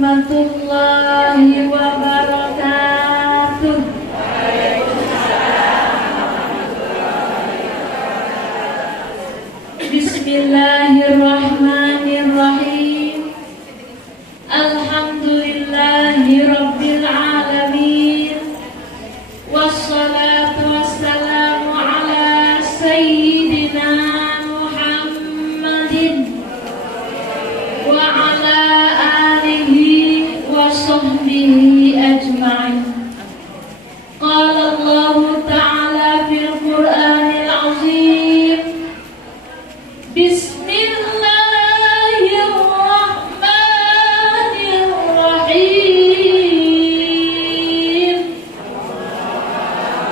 warahmatullahi wabarakatuh. Bismillahirrahmanirrahim. Alhamdulillahi rabbil alamin. Wassalatu wassalamu ala sayyidina Muhammadin wa ala alihi wa sahbihi ajma'in. Qala Allah ta'ala fil Qur'anil azim. Bismillahirrahmanirrahim.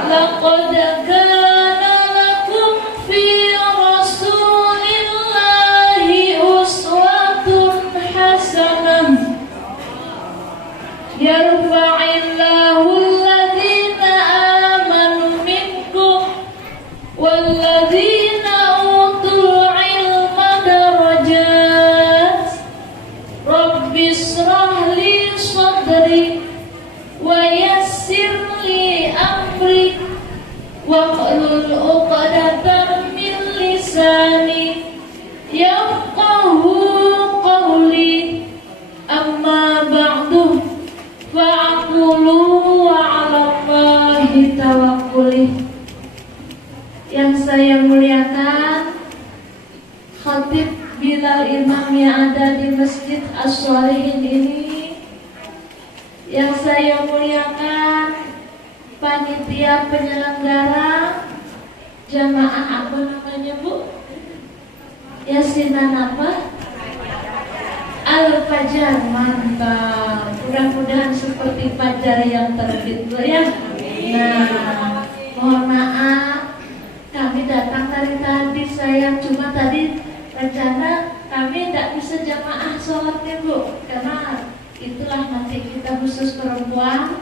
Laqad kana lakum fi Rasulillahi uswatun hasanah. Yarfa'illahu alladhina amanu minkum walladhina utul ilma darajat. Rabbi israh li sadri wa yassir li amri wahlul 'uqdatam min lisani yafqahu qawli. Amma ba'du fa'aqulu wa 'ala Allahi tawakkuli. Yang saya muliakan Khatib Bilal Imam yang ada di Masjid As-Shalihin ini, yang saya muliakan panitia penyelenggara jamaah apa namanya Bu? Yasinan apa? Al-Fajar, mantap. Mudah-mudahan seperti fajar yang terbit ya. Nah, mohon maaf kami datang dari tadi, saya cuma tadi rencana kami tidak bisa jamaah sholatnya Bu, karena itulah nanti kita khusus perempuan,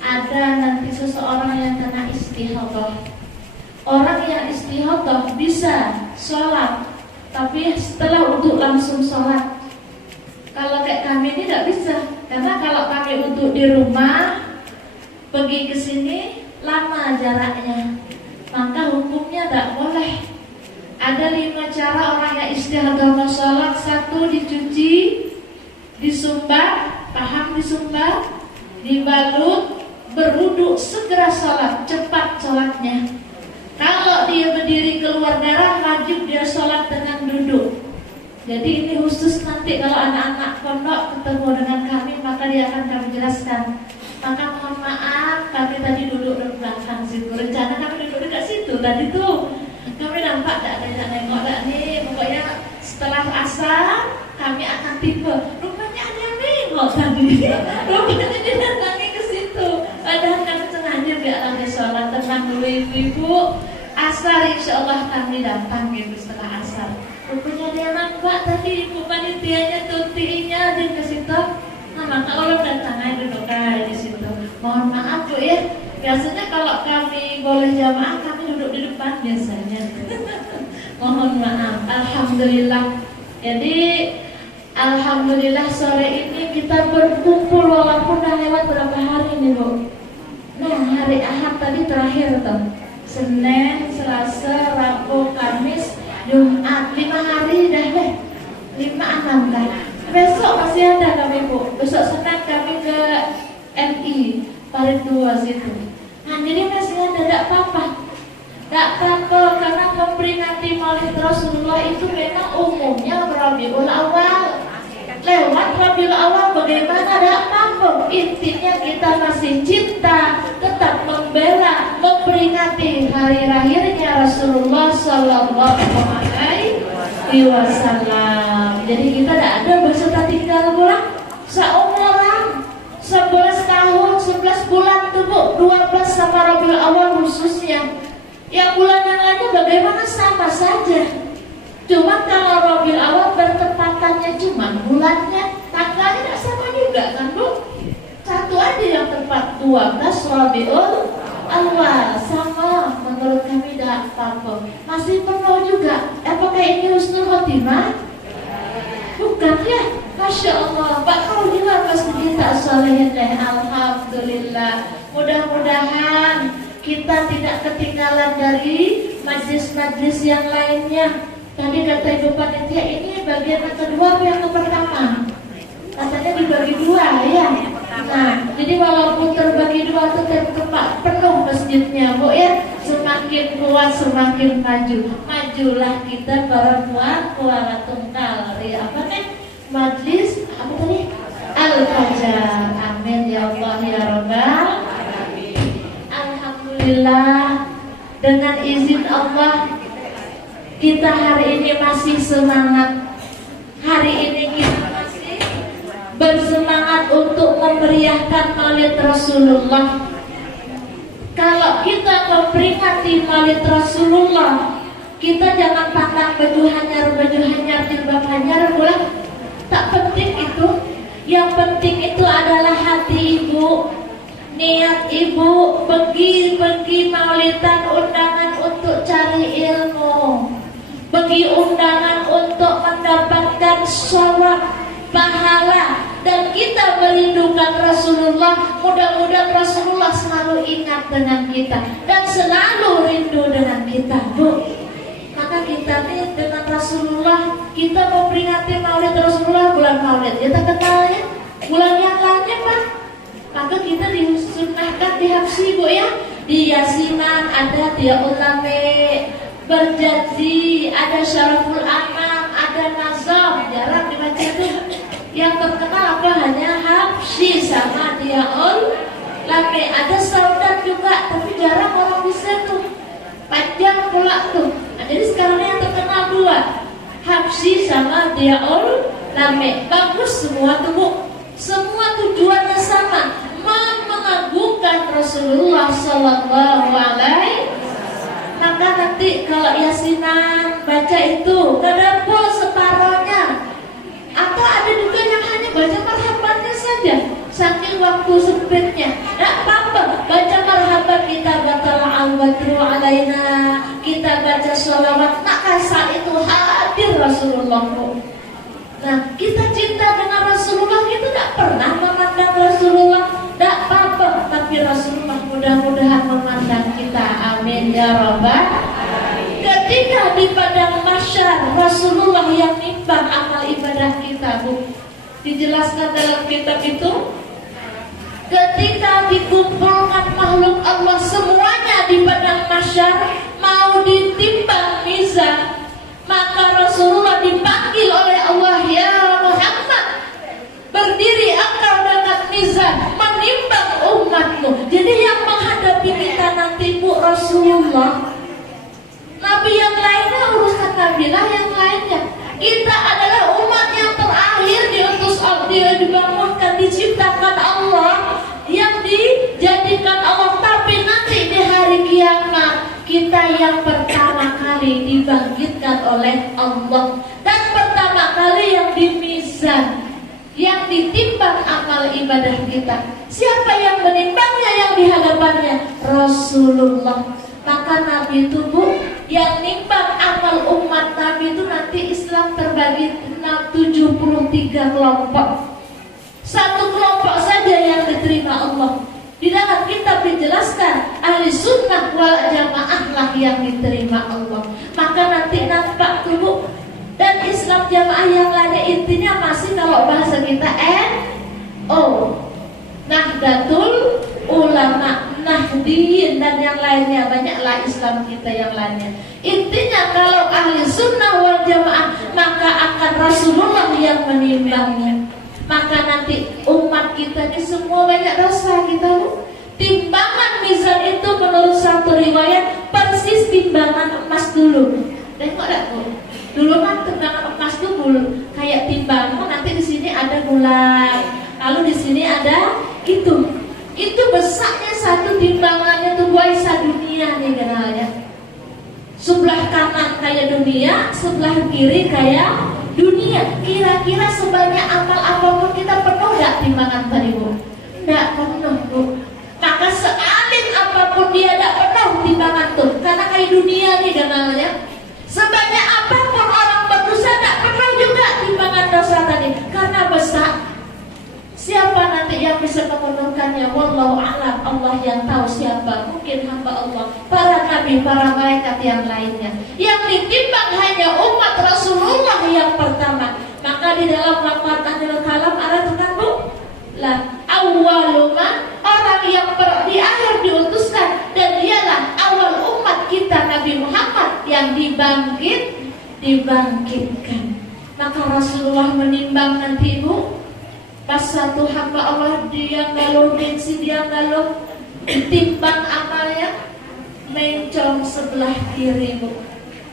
ada nanti seseorang yang kena istihadah. Orang yang istihadah bisa sholat, tapi setelah wudhu langsung sholat. Kalau kayak kami ini tidak bisa, karena kalau kami wudhu di rumah, pergi ke sini lama jaraknya, maka hukumnya tidak boleh. Ada 5 cara orang yang istihadah mau sholat. 1, dicuci, disumbat, paham disumbat, dibalut, berwudu, segera sholat, cepat sholatnya. Kalau dia berdiri keluar darah, wajib dia sholat dengan duduk. Jadi ini khusus nanti kalau anak-anak pondok ketemu dengan kami, maka dia akan kami jelaskan. Maka mohon maaf, kami tadi duduk di belakang situ. Rencana kami duduk dekat situ tadi tuh. Kami nampak tak ada yang nengok tak nih. Pokoknya setelah asar kami akan tiba. Rupanya ada yang nengok tadi. Rupanya dia datangi ke situ. Padahal kami sengaja biar ada sholat. Tenang dulu ibu-ibu. Asar insya Allah kami datang ibu setelah asar. Rupanya dia nampak tadi ibu panitianya, tutinya di ke situ. Nah maka Allah datang aja duduk di situ. Mohon maaf Bu ya. Biasanya kalau kami boleh jamaah, kami duduk di depan biasanya. Mohon maaf. Alhamdulillah. Jadi alhamdulillah sore ini kita berkumpul walaupun udah lewat berapa hari nih Bu. Nah hari Ahad tadi terakhir tuh. Senin, Selasa, Rabu, Kamis, Jumat, 5 hari dah deh. 5-6 dah. Besok masih ada kami Bu. Besok Senin kami ke MI Parit 2 situ. Nah jadi masih ada, tidak apa-apa. Tidak apa-apa, karena memperingati Maulid Rasulullah itu memang umumnya Rabiul Awal. Lewat Rabiul Awal bagaimana, tidak apa-apa. Intinya kita masih cinta, tetap membela, memperingati hari lahirnya Rasulullah Sallallahu Alaihi Wasallam. Jadi kita tidak ada berserta tinggal pulang seumuran 11 tahun, 11 bulan tuh Bu, 12 sama Rabiul Awal khususnya. Yang bulan yang lainnya bagaimana sama saja. Cuma kalau Rabiul Awal bertepatannya cuma bulannya, tanggalnya tidak sama juga kan Bu. Satu aja yang tepat 12 Rabiul Awal, sama menurut kami tidak apa-apa. Masih penuh juga. Apakah ini husnul khotimah? Bukan ya. Masya Allah, bakal juga masjid kita solehin deh. Alhamdulillah. Mudah-mudahan kita tidak ketinggalan dari majlis-majlis yang lainnya. Tadi kata Ibu Panitia, ini bagian yang kedua atau yang pertama? Katanya dibagi dua ya. Nah, jadi walaupun terbagi dua itu tetap penuh masjidnya, Bu ya. Semakin kuat semakin maju. Majulah kita para Muara Tunggal. Ya apa nih? Majlis apa tadi? Al-Fajar. Amin ya Allah ya Rabbal. Alhamdulillah, dengan izin Allah kita hari ini masih semangat. Hari ini kita masih bersemangat untuk memeriahkan Maulid Rasulullah. Kalau kita memperingati Maulid Rasulullah, kita jangan pandang baju hanyar, jilbab hanyar, boleh. Tak penting itu. Yang penting itu adalah hati ibu, niat ibu pergi maulidan, undangan untuk cari ilmu, pergi undangan untuk mendapatkan syawab, pahala, dan kita merindukan Rasulullah. Mudah-mudahan Rasulullah selalu ingat dengan kita dan selalu rindu dengan kita, Bu. Maka kita nih dengan Rasulullah, kita memperingati Maulid Rasulullah, bulan Maulid. Kita kenal ya, bulan yang lainnya Pak. Maka kita disunnahkan di Habsi, Bu ya. Di Yasinan ada dia ulame berjanji, ada Syaraful Anam, ada Nazam, jarang dibaca tuh. Yang terkenal apa? Hanya Habsi sama dia ulame. Ada Saudat juga, tapi jarang orang bisa tuh. Panjang pula tuh. Nah, jadi sekarang yang terkenal dua, Habsi sama dia ulame. Bagus semua tuh, Bu. Semua tujuannya sama, mengagungkan Rasulullah Sallallahu Alaihi. Maka nanti kalau Yasinan baca itu kada full separohnya, atau ada juga yang hanya baca marhabannya saja, saking waktu sempitnya. Tidak apa-apa, baca marhaban, kita baca al-badru alaina, kita baca sholawat, maka saat itu hadir Rasulullah. Nah, kita cinta dengan Rasulullah, kita tidak pernah memandang Rasulullah. Tidak apa-apa, tapi Rasulullah mudah-mudahan memandang kita. Amin ya Rabbal. Ketika di padang mahsyar, Rasulullah yang nimbang amal ibadah kita, Bu. Dijelaskan dalam kitab itu, ketika dikumpulkan makhluk Allah semuanya di padang mahsyar, mau ditimbang mizan, maka Rasulullah dipanggil oleh Allah, ya Muhammad, berdiri engkau dengan mizan, menimbang umatmu. Jadi yang menghadapi kita nanti, Bu, Rasulullah. Nabi yang lainnya urusan nabilah yang lainnya. Kita adalah umat yang terakhir diutus Allah, dibangunkan, diciptakan Allah, yang dijadikan Allah. Tapi nanti di hari kiamat kita yang pertama kali dibangkitkan oleh Allah, dan pertama kali yang dimizan, yang ditimbang amal ibadah kita. Siapa yang menimbangnya, yang dihadapannya? Rasulullah. Maka Nabi itu, Bu, yang nimbang amal umat Nabi itu nanti Islam terbagi 73 kelompok. Satu kelompok saja yang diterima Allah. Di dalam kitab dijelaskan ahli sunnah wal jamaah lah yang diterima Allah. Maka nanti nampak tuh, Bu. Dan Islam jamaah yang lainnya intinya masih kalau bahasa kita NO, Nahdlatul Ulama, Nahdiyin, dan yang lainnya, banyaklah Islam kita yang lainnya. Intinya kalau ahli sunnah wal jamaah, maka akan Rasulullah yang menimbangnya. Maka nanti umat kita ini semua banyak dosa kita, Bu. Timbangan mizan itu menurut satu riwayat persis timbangan emas dulu. Tengok tak, Bu? Dulu kan timbangan emas itu kayak timbangan, nanti di sini ada bulan, lalu di sini ada itu. Itu besarnya satu timbangannya tuh buat dunia nih kenalnya. Sebelah kanan kayak dunia, sebelah kiri kayak dunia. Kira-kira sebanyak amal apapun kita penuh gak timbangan tadi, Bu? Tidak penuh, Bu. Maka sealim apapun dia tidak penuh timbangan tuh, karena kayak dunia nih kenalnya. Sebanyak apapun orang berdosa tidak penuh juga timbangan dosa tadi, karena besar yang bisa memenuhkannya. Wallahu a'lam, Allah yang tahu siapa. Mungkin hamba Allah, para nabi, para malaikat yang lainnya. Yang ditimbang hanya umat Rasulullah yang pertama. Maka di dalam lafaz Ahlul Kalam ada tentang bu lah awaluma, orang yang di akhir diutuskan, dan dialah awal umat kita Nabi Muhammad yang dibangkitkan. Maka Rasulullah menimbang nanti ibu, pas satu hamba Allah dia ngaluh bensin, dia ngaluh ditimbang amalnya mencong sebelah kiri bu.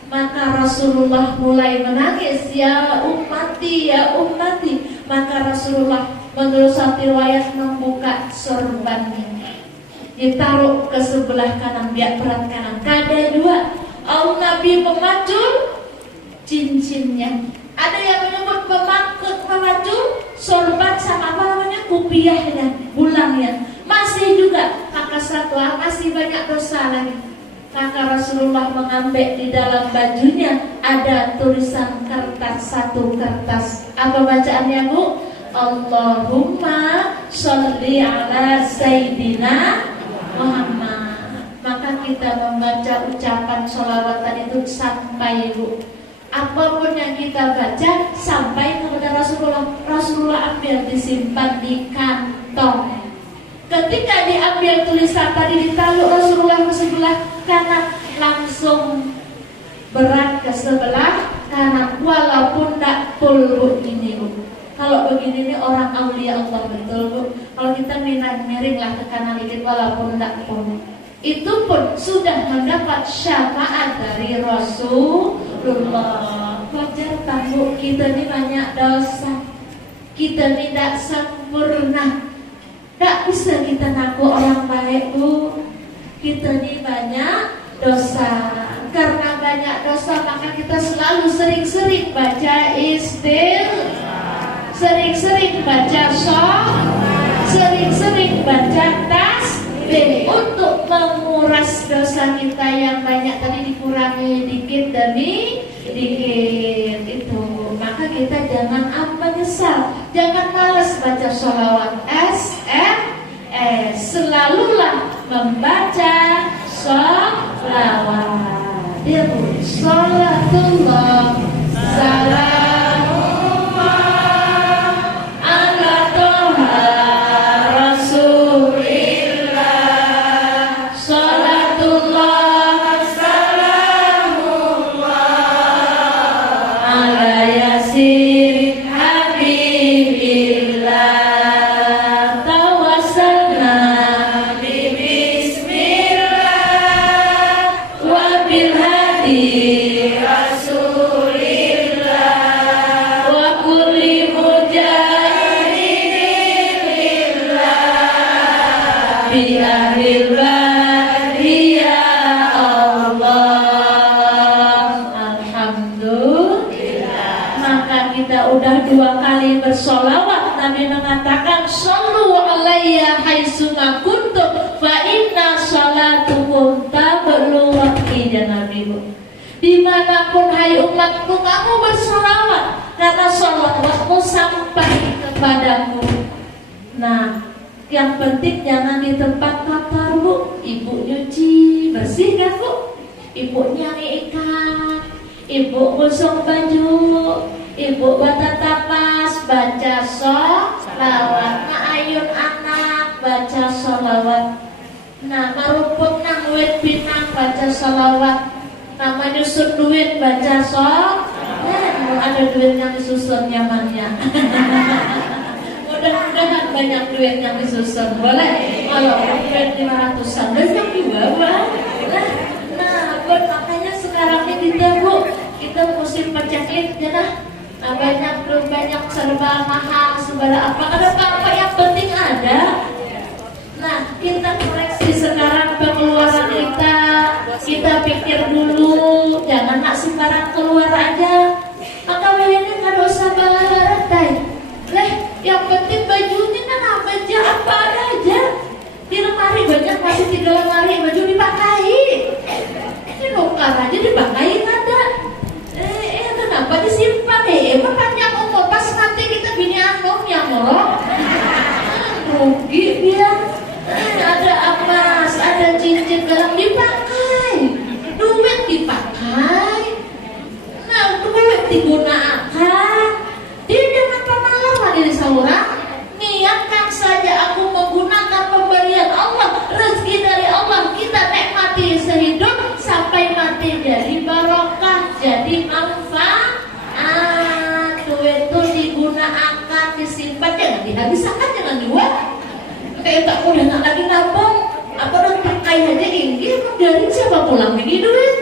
Maka Rasulullah mulai menangis, ya ummati, ya ummati. Maka Rasulullah menurut satu riwayat membuka sorbannya, ditaruh ke sebelah kanan, biar berat kanan. Kada dua, Nabi memacul cincinnya. Ada yang menyebut memacul sorban sama apa namanya, kupiahnya, bulangnya. Masih juga, maka satwa masih banyak dosa lagi. Maka Rasulullah mengambil di dalam bajunya ada tulisan kertas, satu kertas. Apa bacaannya bu? Allahumma sholli ala Sayyidina Muhammad. Maka kita membaca ucapan sholawatan itu sampai bu, apapun yang kita baca sampai kepada Rasulullah. Rasulullah ambil disimpan di kantong. Ketika diambil tulisan tadi ditaruh Rasulullah ke sebelah kanan, langsung berat ke sebelah kanan, walaupun tak pulbu ini bu. Kalau begini nih orang aulia Allah betul bu. Kalau kita miring lah ke kanan dikit walaupun tak pulbu, itu pun sudah mendapat syafaat dari Rasulullah. Wajar tak bu, kita ini banyak dosa, kita tidak sempurna. Tak bisa kita ngaku orang baik bu. Kita ini banyak dosa. Karena banyak dosa maka kita selalu sering-sering baca istighfar, sering-sering baca sholawat, sering-sering baca tasbih untuk menguras dosa kita yang banyak tadi, dikurangi dikit demi dikit itu. Maka kita jangan menyesal, jangan malas baca sholawat. Selalulah membaca sholawat. Dia sholatullah salamullah ala toha rasulillah. Sholatullah salamullah ala yasin habibillah. Dua kali bersolawat, Nabi mengatakan shollu alayya haitsuma kuntum fa inna sholatukum tablughuki. Dan Nabi bu, dimanapun hai umatku kamu bersolawat, karena solawatmu sampai kepadaku. Nah, yang penting jangan di tempat kotor bu. Ibu nyuci bersih kan bu, ibu nyari ikan, ibu gosok baju, ibu bata tapas, baca sholawat. Nah ayun anak baca sholawat. Nah maruput nang wit pinang baca sholawat. Nah menyusun duit baca sholawat. Ada duit yang disusun nyamannya. Mudah-mudahan banyak duit yang disusun. Boleh? Kalau duit 500-an banyak juga bang. Nah makanya sekarang ini kita musim penyakit ya dah. Nah, banyak serba mahal, serba apa yang penting ada. Nah kita koreksi sekarang pengeluaran kita pikir dulu, jangan nak sembarang keluar aja. Maka ini nggak usah baratai. Yang penting bajunya kan apa ada aja. Di lemari banyak, masih 3 lemari baju dipakai. Ini nukar aja dipakai ada. Kenapa disimpan? Panjang umur pas nanti kita bini anom yang ngorok. rugi dia. Ada emas, ada cincin galang dipakai, duit dipakai. Nah, duit digunakan. Dia dengan pemalas lagi di saluran. Niatkan saja aku menggunakan pemberian Allah, rezeki dari Allah, kita nikmati sehidup sampai mati, jadi barokah, jadi manfaat. Duit itu digunakan, disimpan, jangan dihabiskan, jangan dibuang. Kayak tak udah nggak lagi nabung, apa udah pakai aja ini, dari siapa pulang ini duit?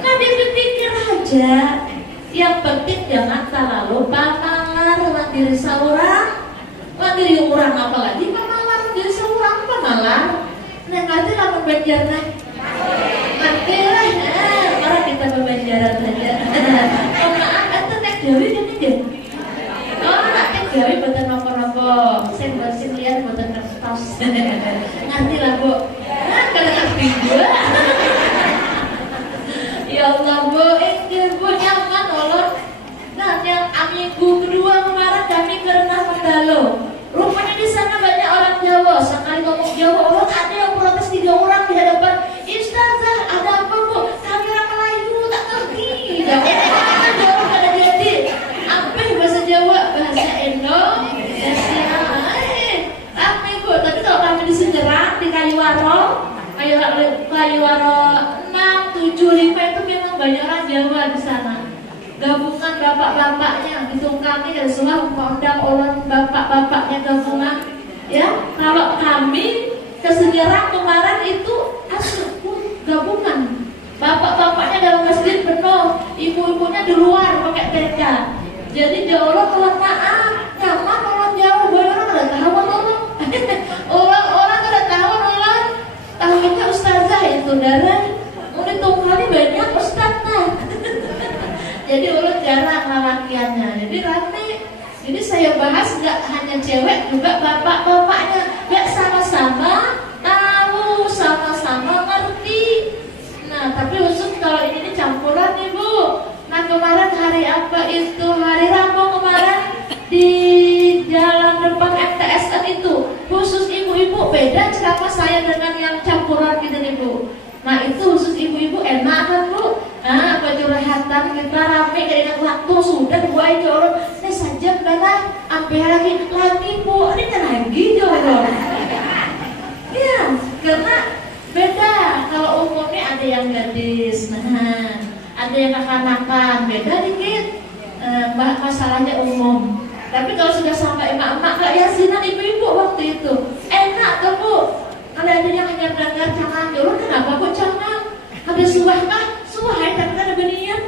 Nah, dipikir aja. Yang penting jangan terlalu pamalar, mandiri seorang, mandiri orang, apalagi pamalar, mandiri seorang pamalar. Nah, ngerti lah pembanjaran, ngerti lah. Orang kita pembanjaran saja. Oh maaf, itu nek Jawi gini deh. Oh, nek Jawi betul nopo-nopo. Saya masih lihat betul kertas. Ngerti lah Bu. Nah, kalau ngerti juga. Ya Allah Bu, ini Bu nyaman Allah. Nah, yang minggu kedua kemarin kami ke Renah Mandalo. Rupanya di sana banyak orang Jawa. Sekali ngomong Jawa, orang ada yang protes 3 orang di hadapan. Ustazah, ada apa Bu? Kami orang Melayu tak ngerti. Jangan Jawa pada jadi. Apa bahasa Jawa, bahasa Indonesia. Apa Bu? Tapi kalau kami di Sejerang, di Kaliwaro 6, 7, 5 itu memang banyak orang Jawa di sana. Gabungan bapak-bapaknya, itu kami dari semua undang orang bapak-bapaknya gabungan. Ya, kalau kami ke Semarang kemarin itu gabungan. Bapak-bapaknya dalam masjid penuh, ibu-ibunya di luar pakai tenda. Jadi jauh kalau maaf, nyaman orang jauh, orang ada tahu orang. Orang ada tahu orang. Tahunya ustazah itu darah. Udah tunggali banyak ustazah. Jadi orang jarang lalakiannya. Jadi rame. Jadi saya bahas nggak hanya cewek, juga bapak-bapaknya. Nggak sama-sama tahu, sama-sama ngerti. Nah, tapi khusus kalau ini campuran nih Bu. Nah, kemarin hari apa itu? Hari Rabu kemarin di jalan depan MTSN itu. Khusus ibu-ibu, beda ceramah saya dengan yang campuran gitu nih Bu. Nah, itu khusus ibu-ibu enak kan Bu. Nah, curhatan kita rame kayak waktu sudah buat jorok. Ini saja benar, sampai lagi Bu, ini kan lagi jorok. Iya, karena beda. Kalau umumnya ada yang gadis, nah, ada yang kekanakan, beda dikit. Masalahnya umum. Tapi kalau sudah sampai emak-emak kayak yasinan ibu-ibu waktu itu, enak tuh Bu. Kalau ada yang hanya dengar cangang, jorok kenapa kok cangang? Habis suah kah? Suai tapi kan ada niat.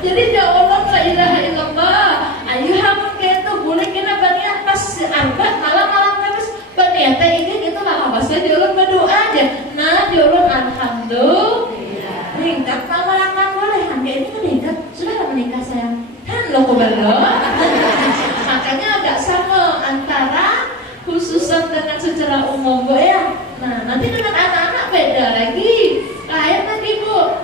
Jadi ya Allah la ilaha illallah. Ayo hamun keto boleh kena baniat pas arba malam-malam terus baniat ingin itu malah bahasa diulun berdoa aja. Nah diulun alhamdulillah. Ringkat malam-malam boleh. Hangga ini meningkat sudah menikah sayang. Kan lo belum. Makanya agak sama antara khususan dengan secara umum Bu ya. Nah nanti dengan anak-anak beda lagi. Lain lagi Bu.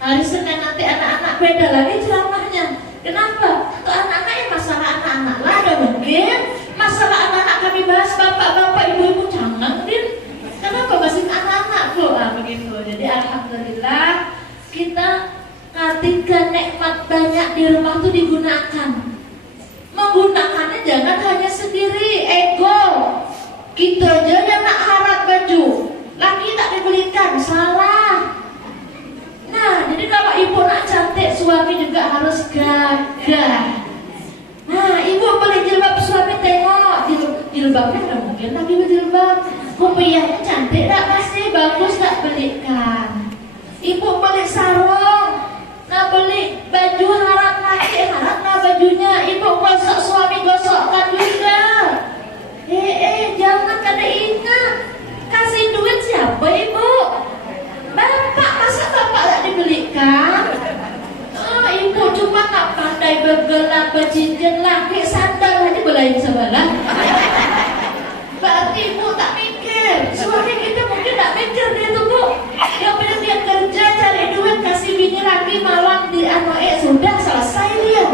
Hari Senin nanti anak-anak beda lagi ceramahnya. Kenapa? Untuk anak-anak ya masalah anak-anak lah ada mungkin. Masalah anak-anak kami bahas bapak-bapak ibu-ibu jangan din. Kenapa masih anak-anak Bu? Nah begitu. Jadi alhamdulillah kita ketika nikmat banyak di rumah itu digunakan. Menggunakannya jangan hanya sendiri ego. Kita aja yang nak harap baju. Lagi tak dibelikan, salah. Nah, jadi kalau ibu nak cantik, suami juga harus gagah. Nah, ibu beli jilbab, suami tengok jilbabnya nggak mungkin lagi berjilbab. Kopiahnya cantik tak pasti, bagus tak belikan. Ibu beli sarung, nah beli baju harap bajunya. Ibu gosok, suami gosokkan juga. Jangan kada ingat. Kasih duit siapa ibu? Bapak, masa bapak tak dibelikan? Oh, ibu cuma tak pandai bergelap, bercincin laki, sandal aja belain sebelah. Berarti ibu tak mikir. Suami kita mungkin tak mikir dia tuh Bu. Yang penting dia kerja cari duit, kasih bini lagi malam di sudah selesai dia.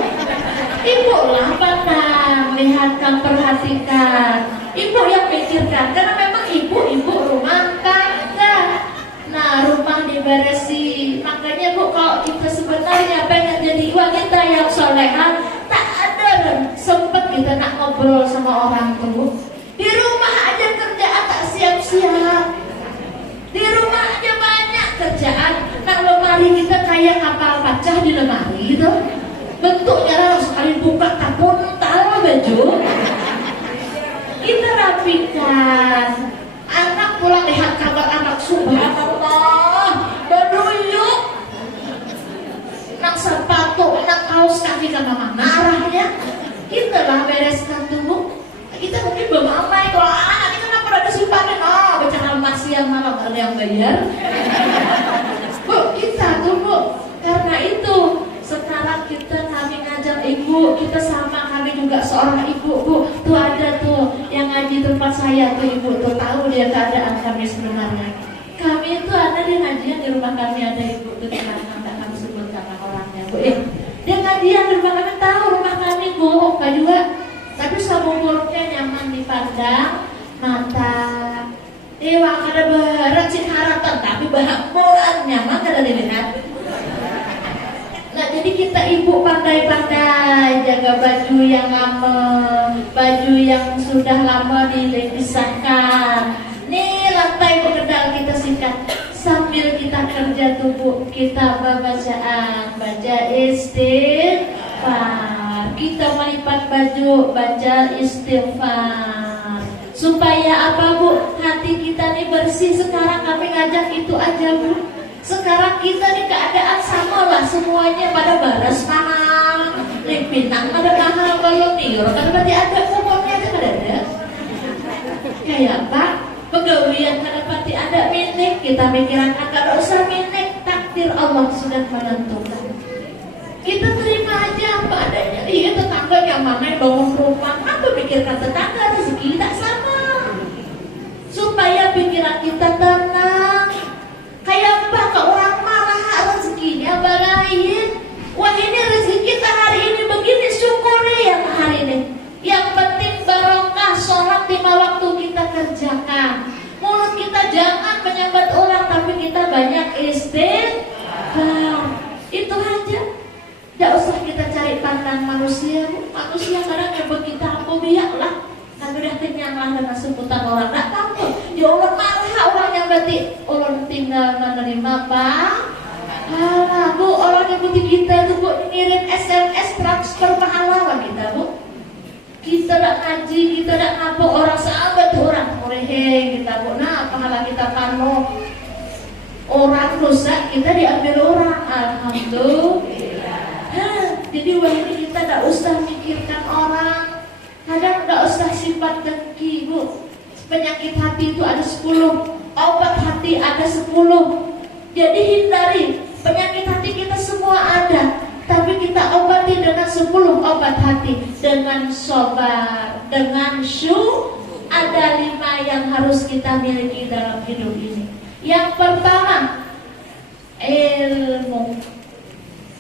Ibu lah pandang, lihatkan perhatian. kita sebenarnya pengen jadi wanita yang soleha, tak ada sempat kita nak ngobrol sama orang tuh. Di rumah aja kerjaan tak siap-siap. Di rumah aja banyak kerjaan. Nak lemari kita kayak kapal pecah di lemari gitu. Bentuknya harus sekali buka tapun tahu baju. Kita rapikan. Anak pulang lihat kabar anak, subhanallah, beruyuk. Nak sepatu, nak kaos kaki ke mama marahnya. Kita lah bereskan tubuh. Kita mungkin bermamai kalau anak kita kenapa ada simpanan, baca masih yang malam ada yang bayar. Bu, kita tuh bu, karena itu sekarang kami ngajak ibu, kita sama, kami juga seorang ibu bu. Tuh ada tuh yang ngaji tempat saya tuh ibu, tuh tahu dia keadaan kami sebenarnya. Kami itu ada di ngajian di rumah kami, ada ibu tuh di mana nggak kami sebut sama orangnya bu. Dia ngajian di rumah kami, tahu rumah kami bu, Pak juga. Tapi sabungurnya nyaman dipandang mata. Wang ada berat sih harapan, tapi bahak boran nyaman kada dilihat. Nah jadi kita ibu pandai-pandai jaga baju yang lama, baju yang sudah lama dipisahkan. Nih lantai pengendal kita sikat. Sambil kita kerja tubuh kita bacaan, baca istighfar. Kita melipat baju, baca istighfar. Supaya apa bu? Hati kita nih bersih. Sekarang kami ngajak itu aja bu. Sekarang kita nih keadaan sama lah, semuanya pada baras mahal. Limpinang ada mahal, kalau niro kan berarti ada, pokoknya aja kan ada. Kayak pak, pegawaian kan berarti ada minik. Kita mikiran akan usah minik, takdir Allah sudah menentukan. Kita terima aja apa adanya. Iya tetangga yang mana yang bangun rumah, apa pikirkan tetangga, rezeki tak sama. Supaya pikiran kita tenang. Kayak apa ke orang marah rezekinya balain. Wah ini rezeki kita hari ini begini, syukuri yang hari ini. Yang penting barokah, sholat 5 waktu kita kerjakan. Mulut kita jangan menyambat orang, tapi kita banyak istighfar. Itu aja. Tidak usah kita cari pandang manusia. Manusia kadang yang kita aku biarlah. Kan udah kenyang lah dengan sebutan orang. Tak takut. Ya Allah marah orang yang berarti orang tinggal menerima pak. Alah bu, orang yang putih kita tuh bu ngirim SMS transfer pahlawan kita bu. Kita tak ngaji, kita tak ngapa orang sahabat orang korehe kita bu. Nah pahala kita pano. Orang rusak kita diambil orang. Alhamdulillah. Jadi wah ini kita tak usah mikirkan orang. Kadang tak usah sifat dengki bu. Penyakit hati itu ada 10, obat hati ada 10. Jadi hindari. Penyakit hati kita semua ada, tapi kita obati dengan 10 obat hati. Dengan sabar, dengan ada 5 yang harus kita miliki dalam hidup ini. Yang pertama, ilmu.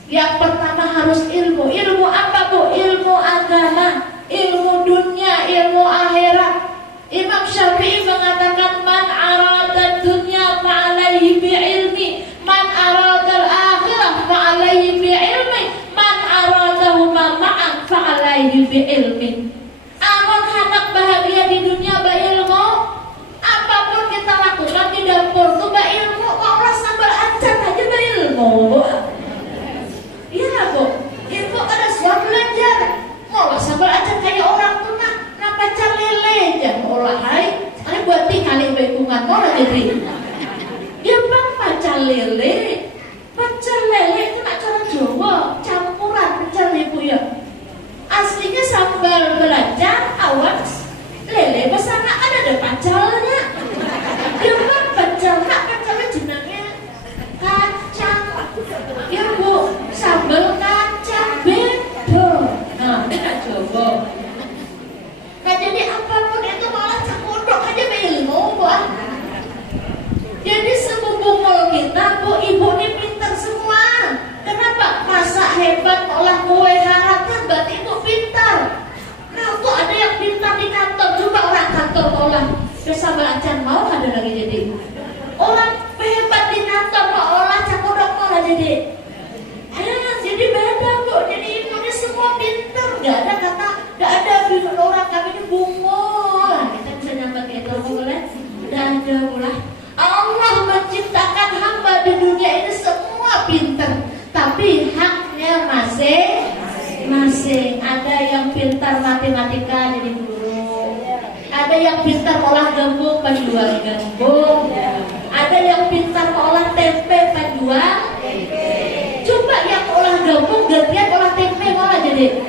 Yang pertama harus ilmu. Ilmu apa bu? Ilmu agama, ilmu dunia, ilmu akhirat. Imam Syafi'i mengatakan man arada dunya fa'alaihi bi'ilmi, man arada al-akhirah fa'alaihi bi'ilmi, man aradahuma ma'an fa'alaihi bi'ilmi. Amun hendak bahagia di dunia berilmu, apapun kita lakukan di dapur itu berilmu. Allah sabar aja aja berilmu. Iya bu, ilmu ada suatu belajar. Allah sabar aja kayak orang tuh nak pacar lele jangan olah hai. Ini buat tinggalin bekungan malah jadi. Ya bang pacar lele itu nak cara Jawa campuran pacar ibu ya. Aslinya sambal belajar awas lele bersama ada pacarnya. Ya bang pacarnya jenangnya kacang. Ya bu sambal kacang beda. Nah ini nak Jawa. Nah jadi apapun itu malah cakudok aja berilmu bu. Jadi sepupu kita bu, ibu ini pintar semua. Kenapa? Masak hebat, olah kue haratan, berarti ibu pintar. Nah tuh ada yang pintar di kantor, coba orang kantor olah bersama acan mau ada lagi jadi. Orang hebat di kantor mau olah cakudok malah jadi. pintar matematika jadi guru. Ada yang pintar olah gembung penjual gembung. Ada yang pintar olah tempe penjual. Coba yang olah gembung gantian olah tempe malah jadi.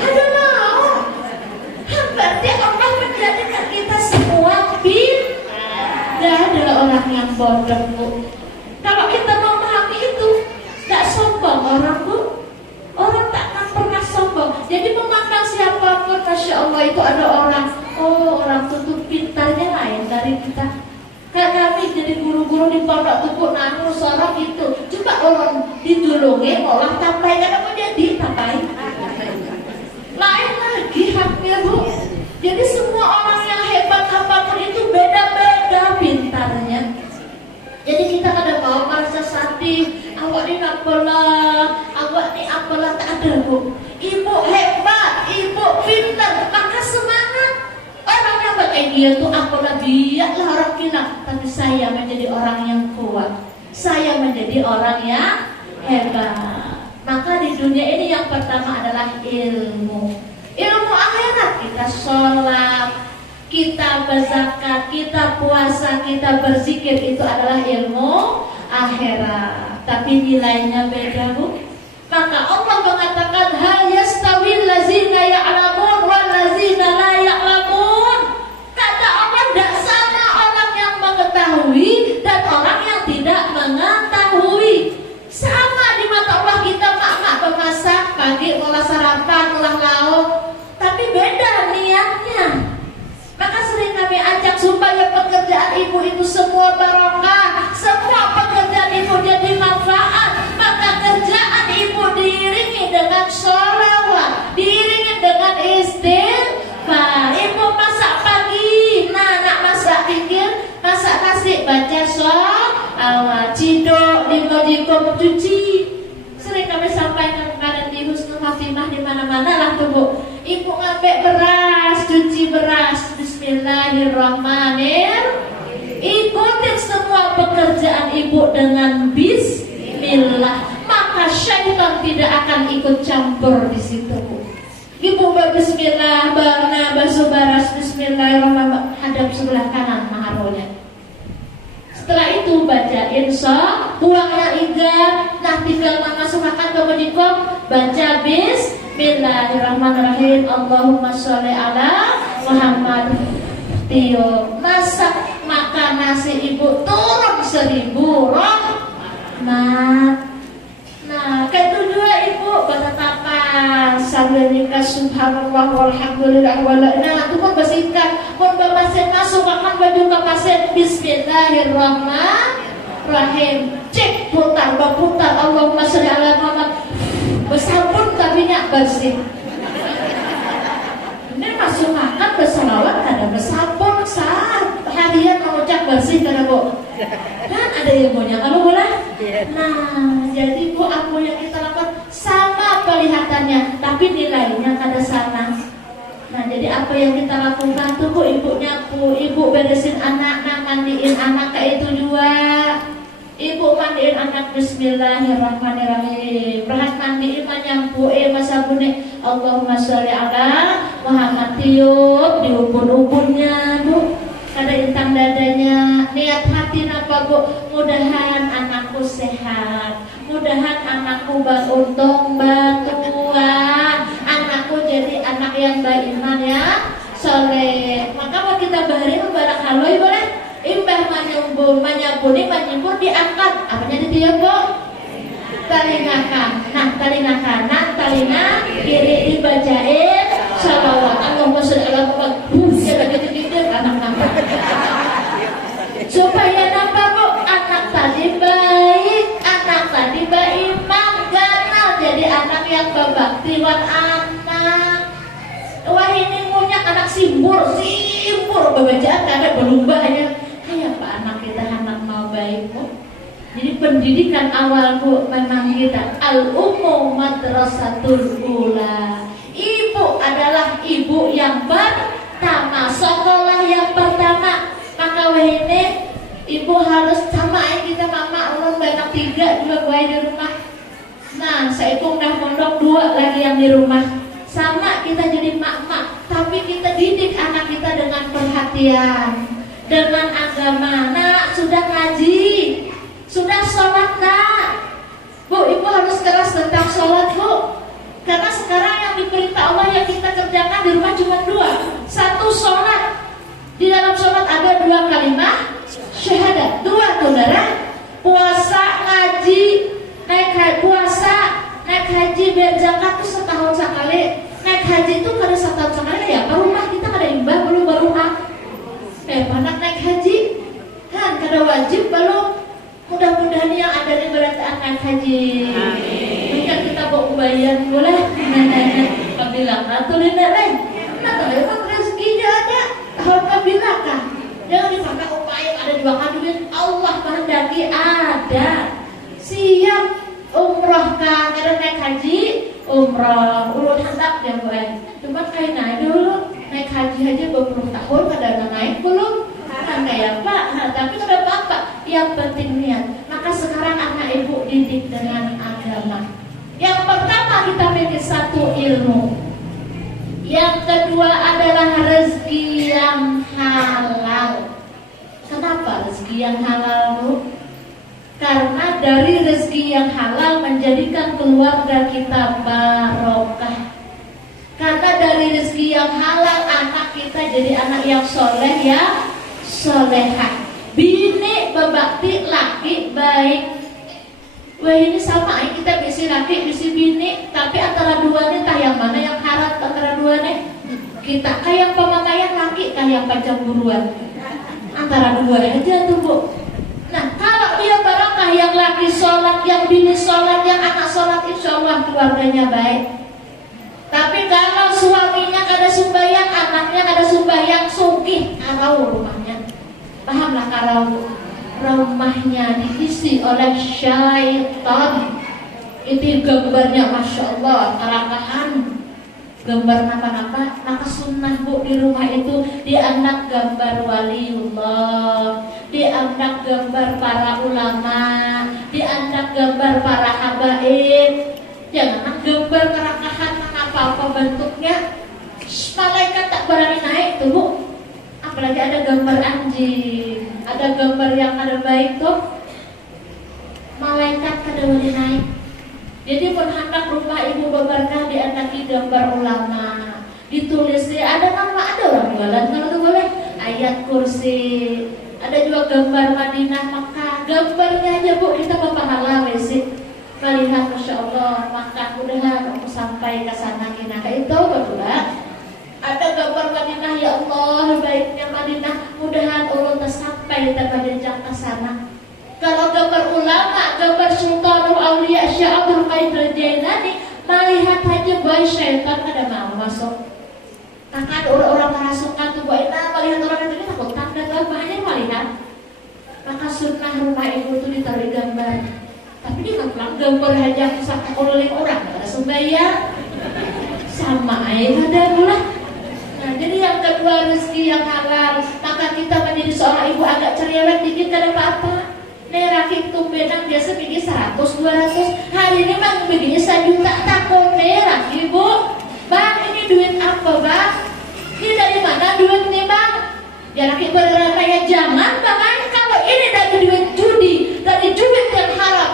Ada mau? Berarti Allah menjadikan kita semua pintar. Gak ada orang yang bodoh, Bu. Kalau kita memahami itu, gak sombong orang, Bu. Orang tak akan pernah sombong. Jadi memandang siapapun, Masya Allah itu ada orang. Oh, orang tuh pintarnya lain dari kita. Kayak kami jadi guru-guru di pondok tubuh nanu sorok itu. Coba orang ditulungi, orang tampai kan apa jadi tampai. Lain lagi haknya, Bu. Jadi semua orang yang hebat apapun itu beda-beda pintarnya. Jadi kita kadang mau merasa sakit, awak ni apalah tak ada, Bu. Ibu hebat, ibu pintar, maka semangat. Orang yang pakai dia tuh apalah biarlah orang bilang, tapi saya menjadi orang yang kuat. Saya menjadi orang yang hebat. Maka di dunia ini yang pertama adalah ilmu. Ilmu akhirat, kita sholat, kita berzakat, kita puasa, kita berzikir, itu adalah ilmu akhirat. Tapi nilainya beda, Bu. Maka Allah mengatakan hal yastawil lazina ya'lamun wal lazina la ya'lamun. Kata Allah, tidak sama orang yang mengetahui dan orang yang tidak mengetahui. Sama di mata Allah kita mak-mak pemasak, pagi ngolah sarapan, ngolah lauk, tapi beda niatnya. Maka sering kami ajak supaya pekerjaan ibu itu semua barokah, semua pekerjaan ibu jadi manfaat. Maka kerjaan ibu diiringi dengan sholawat, diiringi dengan istighfar. Ibu masak pagi, nak masak pikir, masak nasi, baca sholawat, cidok, lima cuci. Sering kami sampaikan kepada di Husnul Khatimah di mana-mana lah tuh, Bu. Ibu ngambil beras, cuci beras, bismillahirrahmanirrahim. Ikutin semua pekerjaan ibu dengan bismillah, maka syaitan tidak akan ikut campur di situ, Bu. Ibu berbismillah, basuh beras, bismillahirrahmanirrahim, hadap sebelah kanan maharonya. Setelah itu baca insya, buangnya ingat, nah tinggal masukkan ke medikop, baca bismillahirrahmanirrahim, Allahumma sholli ala Muhammad. Tio masak makan nasi ibu turun 1000 rahmat. Nah, kedua ibu bertatapan sambil nikah subhanallah walhamdulillah wala. Nah, itu pun bersihkan, pun pasien masuk akan baju ke pasien bismillahirrahmanirrahim. Cek putar, berputar Allahumma sholli ala Muhammad. Bersabun kabinya bersih. Ini masuk makan bersalawat ada bersabun saat harian mengucap bersih karena, Bu. Dan ada ilmunya kalau boleh. Nah, jadi Bu, apa yang kita lakukan sama kelihatannya, tapi nilainya kada sama. Nah, jadi apa yang kita lakukan tuh, Bu, ibu nyapu, ibu beresin anak, mandiin anak kayak itu juga. Ibu mandiin anak bismillahirrahmanirrahim. Berhat mandiin menyampu masabune Allahumma sholli ala Muhammad, tiup di ubun-ubunnya, Bu. Ada intang dadanya. Niat hati apa, Bu? Mudahan anakku sehat, mudahan anakku beruntung batuan, anakku jadi anak yang beriman ya, soleh. Maka mau kita bahari membarak haloi boleh? Imbah menyambuni diangkat. Apanya itu ya, Bu? Telinga kanan, telinga kanan, telinga kiri dibacain sholawat. Allahumma sholli ala Muhammad. Jangan gitu-gitu anak-anak. Supaya nampak, Bu, anak tadi baik, anak tadi beriman, ganal jadi anak yang berbaktiwan anak. Wah, ini punya anak simbur bebejaan karena berubahnya. Kayak apa anak kita anak mau baik, Bu? Jadi pendidikan awal, Bu, memang kita al-ummu madrasatul ula. Ibu adalah ibu yang pertama, sekolah yang pertama. Maka ini ibu harus samain kita mama Allah banyak 3 juga gue di rumah. Nah, saya itu udah pondok 2 lagi yang di rumah. Sama kita jadi mak-mak, tapi kita didik anak kita dengan perhatian, dengan agama. Nak, sudah ngaji, sudah sholat nak. Bu, ibu harus keras tentang sholat bu. Karena sekarang yang diperintah Allah yang kita kerjakan di rumah cuma dua. Satu, sholat. Di dalam sholat ada 2 kalimat syahadat, 2 saudara. Puasa, ngaji, puasa, naik haji, biar zakat itu setahun sekali. Naik haji itu kada setahun sekali ya. Ke rumah kita kada imbah belum baru panak naik haji kan kada wajib belum. Mudah-mudahan yang ada di berataan naik haji. Mungkin kita bawa ubayan boleh. Kabilang ratulin lain. Nah kalau emang rezekinya ada, tahun kabilang kan. Jangan dipakai upaya ada di bakal duit. Allah kehendaki ada. Siap umroh kan, kada naik haji, umroh, ulun hendak ya bu. Cuma kayak naik dulu, naik haji aja 20 tahun kada naik belum. Kan kayak Pak, tapi kada apa-apa. Yang penting niat. Maka sekarang anak ibu didik dengan agama. Yang pertama kita miliki satu ilmu. Yang kedua adalah rezeki yang halal. Kenapa rezeki yang halal bu? Karena dari rezeki yang halal menjadikan keluarga kita barokah. Karena dari rezeki yang halal anak kita jadi anak yang soleh ya solehah. Bini berbakti, laki baik. Wah ini sama kita bisi laki bisi bini. Tapi antara dua nih tah yang mana yang haram antara dua nih? Kita kayak pemakaian laki kayak pencemburuan. Antara dua aja tuh bu. Nah kalau dia barokah yang laki sholat, yang bini sholat, yang anak sholat, insya Allah keluarganya baik. Tapi kalau suaminya kada sumbayang, anaknya kada sumbayang, sugih karau rumahnya. Pahamlah karau rumahnya diisi oleh syaitan. Itu gambarnya masya Allah kerakahan. Gambar apa-apa, maka sunnah bu di rumah itu dianak gambar waliullah, dianak gambar para ulama, dianak gambar para habaib. Jangan gambar kerakahan apa-apa bentuknya. Malaikat tak berani naik tuh bu. Apalagi ada gambar anjing, ada gambar yang ada baik tuh. Malaikat kada boleh naik. Jadi hendak rumah ibu berberkah diandaki gambar ulama, ditulis ada nama, ada orang jualan kalau itu boleh ayat kursi, ada juga gambar Madinah Makkah, gambarnya aja bu kita berpahala sih melihat masya Allah Makkah mudahan aku sampai ke sana kina itu betul ada gambar Madinah ya Allah baiknya Madinah mudahan ulun sampai terjang ke sana. Kalau gambar ulama, gambar Sultanul Aulia Syekh Abdul Qadir Jailani, melihat aja boy syaitan kada mau masuk. Akan orang-orang merasukan tuh boy melihat orang itu takut tanda gambarnya melihat. Maka sunnah rumah ibu itu ditaruh gambar. Tapi dia pulang gambar aja sampai oleh orang ada sembahyang. Sama aja ada pula. Nah, jadi yang kedua rezeki yang halal, maka kita menjadi seorang ibu agak cerewet dikit kada apa-apa. Rakit tumbenang biasa bikin 100-200. Hari ini bang bikinnya 1 juta takut merah ibu. Bang ini duit apa bang? Ini dari mana duit nih bang? Ya rakit berraya jangan bang. Kalau ini dari duit judi, dari duit yang haram.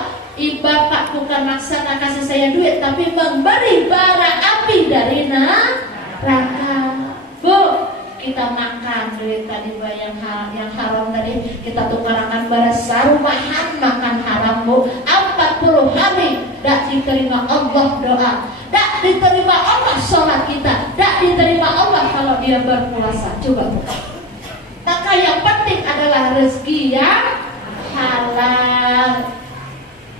Bapak bukan maksa kasih saya duit, tapi memberi bara api dari neraka. Bu, kita makan duit tadi yang haram tadi kita tukarkan bara rumahan makan haram bu 40 hari tak diterima Allah doa, tak diterima Allah sholat kita, tak diterima Allah kalau dia berpuasa. Coba bu. Maka yang penting adalah rezeki yang halal.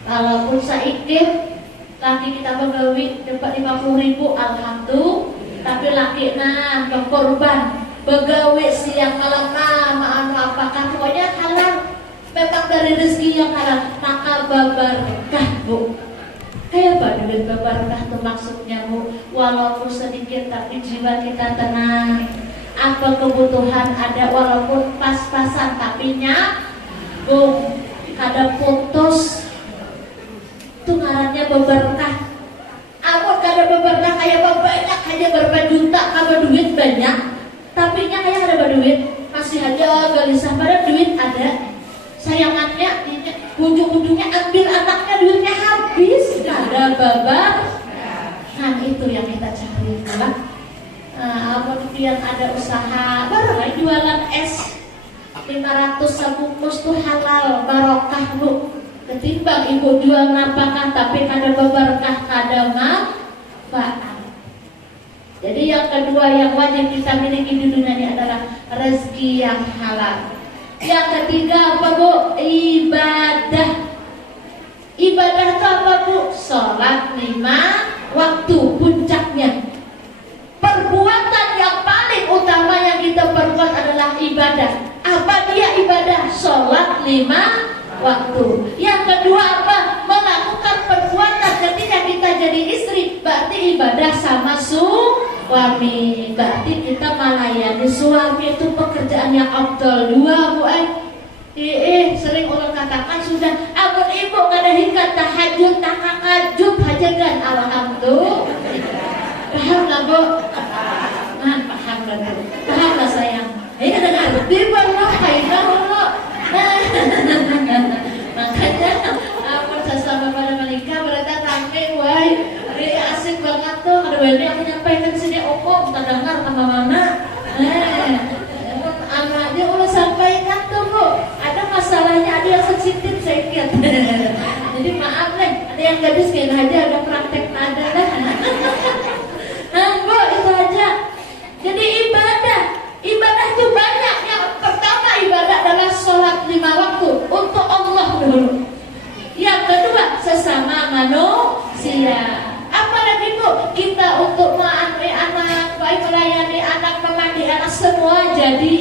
Walaupun sedikit laki kita begawi dapat 50.000 alhamdulillah, tapi laki berkorban begawe siang malam anu apakah pokoknya halal memang dari rezeki yang halal maka berkah bu. Kayak apa duit berkah itu maksudnya bu? Walaupun sedikit tapi jiwa kita tenang. Apa kebutuhan ada walaupun pas-pasan tapi nyambung, kada putus. Itu ngarannya berkah. Amun kada berkah kayak banyak babar. Nah itu yang kita cari lah. Kemudian ada usaha barang jualan es 500 sebungkus tuh halal barokah bu. Ketimbang ibu jual napakah tapi kada berkah kada manfaat. Jadi yang kedua yang wajib kita miliki di dunia ini adalah rezeki yang halal. Yang ketiga apa bu? Ibadah. Ibadah itu apa bu? Sholat 5 waktu puncaknya. Perbuatan yang paling utama yang kita perbuat adalah ibadah. Apa dia ibadah? Sholat 5 waktu. Yang kedua apa? Melakukan perbuatan ketika kita jadi istri. Berarti ibadah sama suami. Berarti kita melayani suami itu pekerjaan yang afdal. Dua bu sering orang katakan sudah abun ibu kada hingga tahajud takakajud hajagan. Alhamdulillah. Paham lah bu? Paham lah bu. Paham lah sayang. Ini dengar di bawah kaidah bu. Makanya ampun sesama pada menikah berada rame wai. Ini asik banget tuh. Ada ini aku nyampaikan sini umum terdengar sama mana. Anaknya udah sampaikan tuh bu. Ada masalahnya, ada yang sensitif saya lihat. Jadi maaf nih, ada yang gadis kayak aja ada praktek nada dah. Nah bu itu aja. Jadi ibadah itu banyak. Yang pertama ibadah adalah sholat 5 waktu untuk Allah dulu. Yang kedua sesama manusia. Apalagi bu, kita untuk melayani anak, baik melayani anak, memandi anak, semua jadi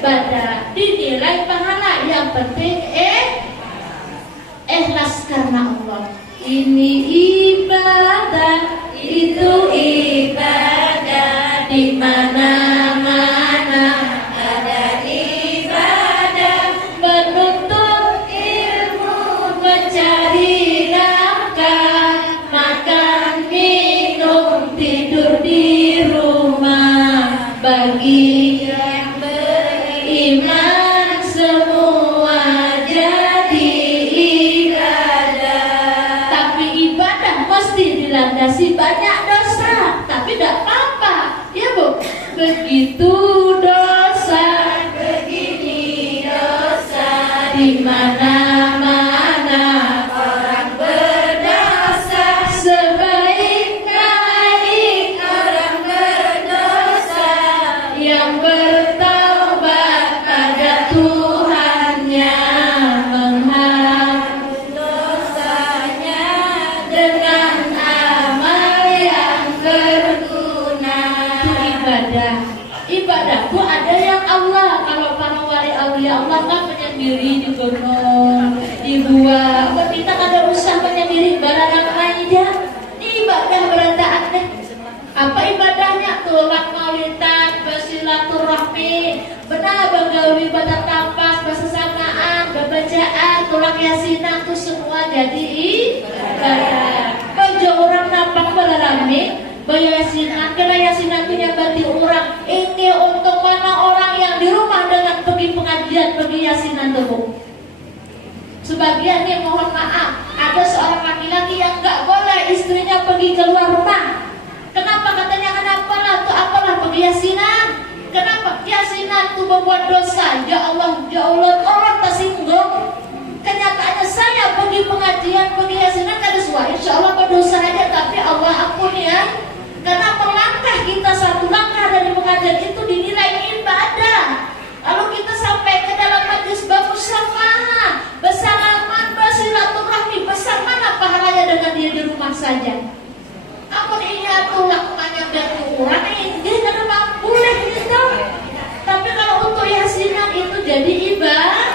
ibadah. Dinilai pahala. Yang penting ikhlas karena Allah. Ini ibadah, itu ibadah, di mana-mana ada ibadah. Menuntut ilmu, mencari nafkah, makan, minum, tidur di rumah. Bagi yang beriman semua jadi ibadah. Tapi ibadah mesti dilandasi banyak dosa. Tapi tidak apa-apa, ya bu. Begitu dosa, begini dosa, di mana-mana orang berdosa. Sebaik-baik orang berdosa yang bertaubat pada Tuhannya, menghapus dosanya dengan amal yang berguna. Itu ibadah bu ada yang Allah. Kalau para wali aulia Allah kan menyendiri di gunung, di gua. Kita ada usaha menyendiri barang yang lainnya. Ibadah berantaan deh. Apa ibadahnya? Tulang maulidan, bersilaturahmi, benar bagawi badan tampas, bersesamaan, berbacaan, tulang yasinan itu semua jadi ibadah. Baju orang nampak berarami, bayasinan, kena yasinan punya bati orang. Ini untuk mana orang yang di rumah dengan pergi pengajian, pergi yasinan dulu. Sebagian nih mohon maaf, ada seorang laki-laki yang nggak boleh istrinya pergi keluar rumah. Kenapa? Katanya kenapa apalah pergi yasinan. Kenapa? Yasinan itu membuat dosa. Ya Allah, orang tersinggung. Kenyataannya saya pergi pengajian, pergi yasinan kada sesuai. Insya Allah berdosa aja, tapi Allah ampuni ya. Karena melangkah kita satu langkah dari pengajian itu dinilai ibadah. Lalu kita sampai ke dalam majlis bermusyawarah, bersalaman, bersilaturahmi, besar mana pahalanya dengan dia di rumah saja. Ampun ini atuh lakukannya dari orang ini karena mampu gitu. Tapi kalau untuk yasinan itu jadi ibadah.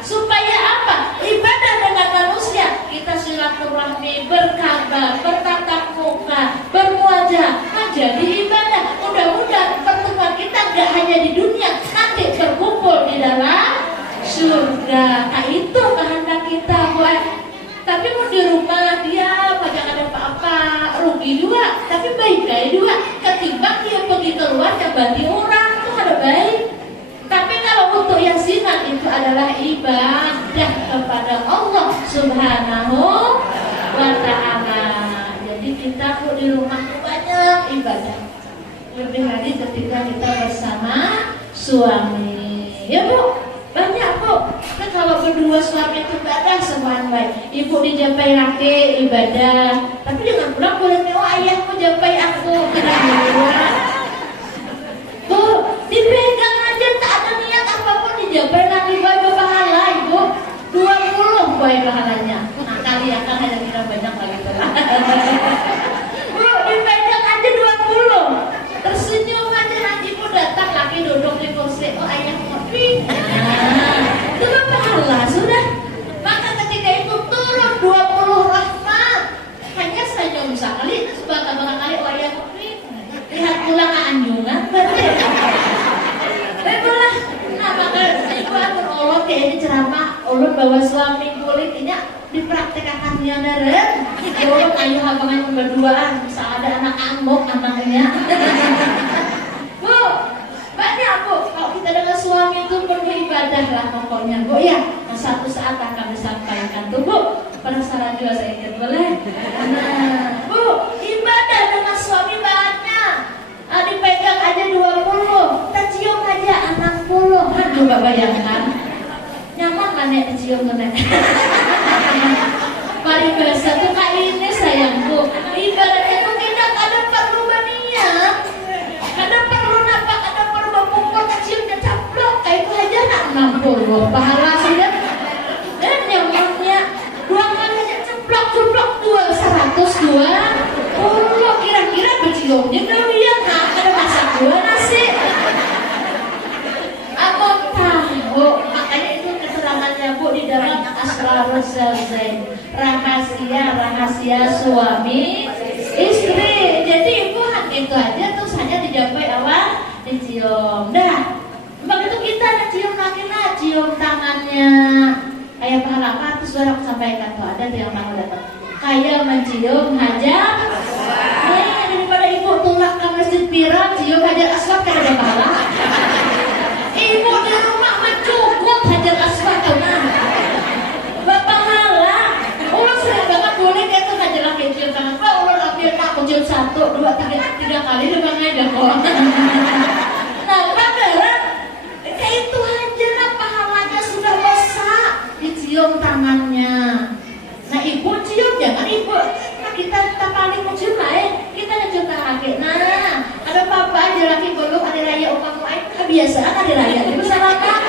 Supaya apa? Ibadah dengan manusia. Kita silaturahmi, berkabar, bertatap muka, bermuajah, menjadi ibadah. Mudah-mudahan pertemuan kita gak hanya di dunia, nanti berkumpul di dalam surga. Nah itu kehendak kita buat. Tapi mau di rumah dia jangan ada apa-apa, rugi juga, tapi baik-baik juga. Ketimbang dia pergi keluar yang bagi orang itu ada baik. Tapi kalau untuk yasinan itu adalah ibadah kepada Allah Subhanahu wa ta'ala. Jadi kita kok di rumah banyak ibadah. Lebih lagi ketika kita bersama suami. Ya Bu, banyak Bu. Kan kalau berdua suami itu ibadah semuanya baik. Ibu dijapai laki ibadah, tapi jangan pulang boleh oh ayahku japai aku tidak berdua. Bu, dipegang aja tak ada niat apapun dijapai laki baik pahala Ibu 20 baik pahalanya. Nah kali akan ada kira banyak lagi telah. Bu, dipegang aja 20. Tersenyum aja nanti Ibu datang lagi duduk di kursi. Oh ayah ngopi. Itu kan pahala sudah. Maka ketika itu turun 20 rahmat. Hanya senyum sekali itu sebagai kali oh ayah ngopi. Lihat pulang anjungan berarti. Baiklah. Nah maka itu atur Allah kayak ini ceramah ulun bawa suami kulit ini dipraktekkannya daren. Ulun ayo habangan berduaan bisa ada anak angok anaknya. Bu, banyak Bu. Kalau kita dengan suami itu penuh ibadah lah pokoknya Bu ya. Nah, satu saat akan disampaikan tuh Bu. Penasaran juga saya ingin boleh. Nah, Bu, ibadah dengan suami banyak. Dipegang aja 20, tercium aja 60. Coba bayangkan. Nyaman mana dicium tuh Nek? Mari bahasa tuh kayak ini sayangku. Ibaratnya tuh kita ada perlu berniat. Ada perlu nampak, ada perlu berkumpul kecil kecaplok. Kayak itu aja nak 60 pahala sudah. Dan nyamannya 2 kali aja ceplok 200 kira-kira berciumnya kalian nah ada masak 2 nasi. Aku tahu makanya itu keterangannya Bu di dalam Asrarul Zawjain, rahasia suami istri. Jadi itu aja terus hanya dijapai awal dicium. Dah, begitu kita cium kaki cium tangannya. Kayak pahala apa? Terus baru aku sampaikan tuh ada yang tahu datang. Kayak mencium hajar. Daripada ibu tulak ke masjid Pira cium hajar aswad kan ada pahala. Ibu di rumah mencukup hajar aswad kan. Berpahala. Ulun sering banget boleh kayak tuh hajar lagi cium tangan. Pak ulun ambil aku cium 1, 2, 3 kali udah ngajak kok. Nah padahal kayak itu aja lah pahalanya sudah besar. Dicium tangannya. Nah ibu cium jangan ibu. Nah kita paling cium kita cium kaki. Nah ada papa aja lagi belum ada raya umamu kebiasaan ada raya di bersalaman.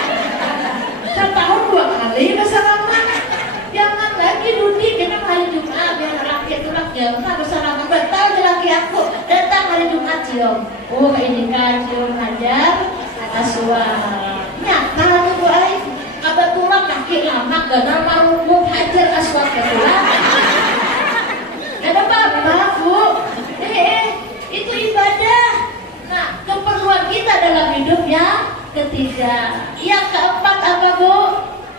Setahun 2 kali bersalaman. Jangan lagi Dudi kita hari Jumat biar laki itu laki nah bersalaman betul aja laki aku datang hari Jumat cium. Oh ini kan cium hajar aswad. Nyata tuh Bu Ai. Kebetulan kaki lama gak nama rumput hajar aswad kebetulan. Gak ada apa-apa Bu. Itu ibadah. Nah keperluan kita dalam hidup yang ketiga. Yang keempat apa Bu?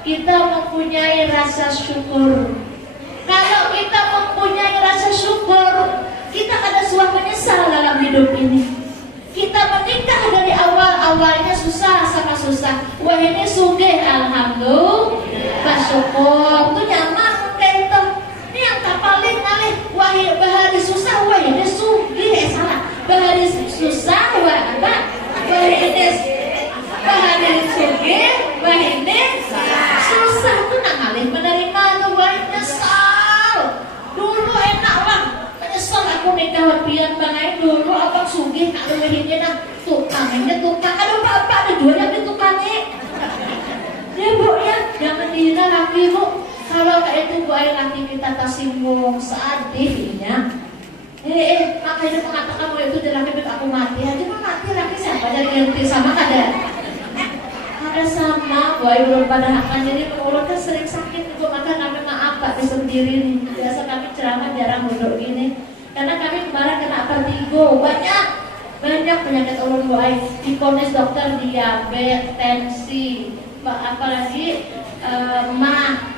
Kita mempunyai rasa syukur. Kalau kita mempunyai rasa syukur, kita ada sebuah menyesal dalam hidup ini. Kita menikah dari awalnya susah sama susah. Wah ini sugih alhamdulillah syukur. Itu nyaman kayak itu. Ini yang tak paling ngalih. Wah bahari susah. Wah ini sugih salah. Bahari susah. Wah apa? Bahari sugih. Wah ini susah tuh nak ngalih menerima tuh. Wah nyesal. Dulu enak lah. Menyesal aku nikah wabian banget dulu abang sugih nak lewihinnya nah tukangnya tukang aduh apa ada jualnya di tukangnya ya Bu ya jangan dihina laki Bu kalau kayak itu Bu air laki kita tersinggung seadihnya makanya mengatakan mau itu laki aku mati aja mati laki siapa jadi ngerti sama kada sama Bu air belum pada akan jadi mulut kan sering sakit Bu maka kami maaf Pak sendiri nih biasa kami ceramah jarang duduk gini karena kami kemarin kena vertigo banyak penyakit ulun Bu Ai diponis dokter diabetes tensi apalagi